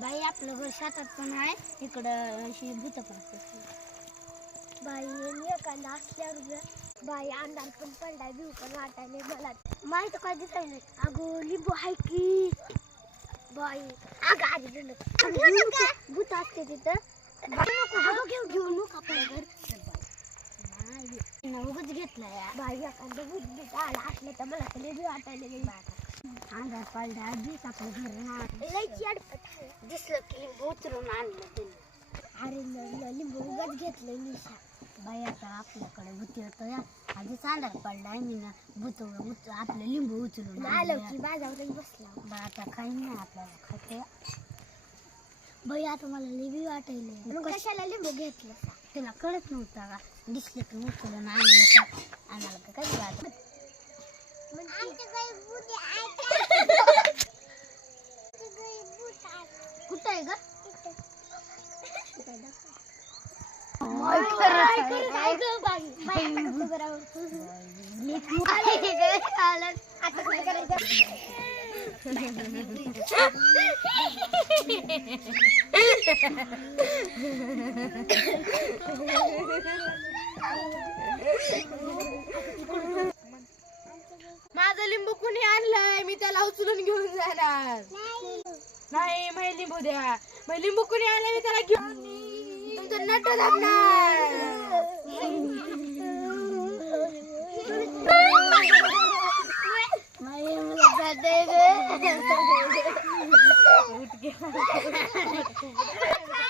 बाई आपलं घर शेतात पण आहे, इकडं अशी भूत पण असतात. बाई एखादा असल्यावर बाई अंधार पण पडलाय, भिव पण वाटायले मला. माहित काय दिसायला अगो लिंबू आहे की बाई. अगं आधी भूत असते तिथं. घेऊ नको आपण घर. उगच घेतलाय बाई एखादं भूत आला असलं तर मला तरी बी वाटायला गेली. अंधार पडला दिस आपलं घर लयची अडपत आहे. दिसलं की उतरून आणलं त्यांनी. अरे लिंबू उगाच घेतलंय निशा. बाई आता आपल्याकडे भूत येतो या आधीच अंधार पडलाय, मी ना भूत आपलं लिंबू उचलून आलं की बाजावरच बसला. बाई आता काही नाही आपल्याला खाते. बाई आता मला लिंबू वाटायला. मग कशाला लिंबू घेतलं? त्याला कळत नव्हतं का, दिसलं की उचलून आणलं का आम्हाला का काही वाटत. कुठं आहे ग? माझं लिंबू कुणी आणलंय? मी त्याला उचलून घेऊन जाणार नाही. मै लिंबू द्या. मै लिंबू कुणी आणलंय? मी त्याला घेऊन तुमचं नट लागणार. मला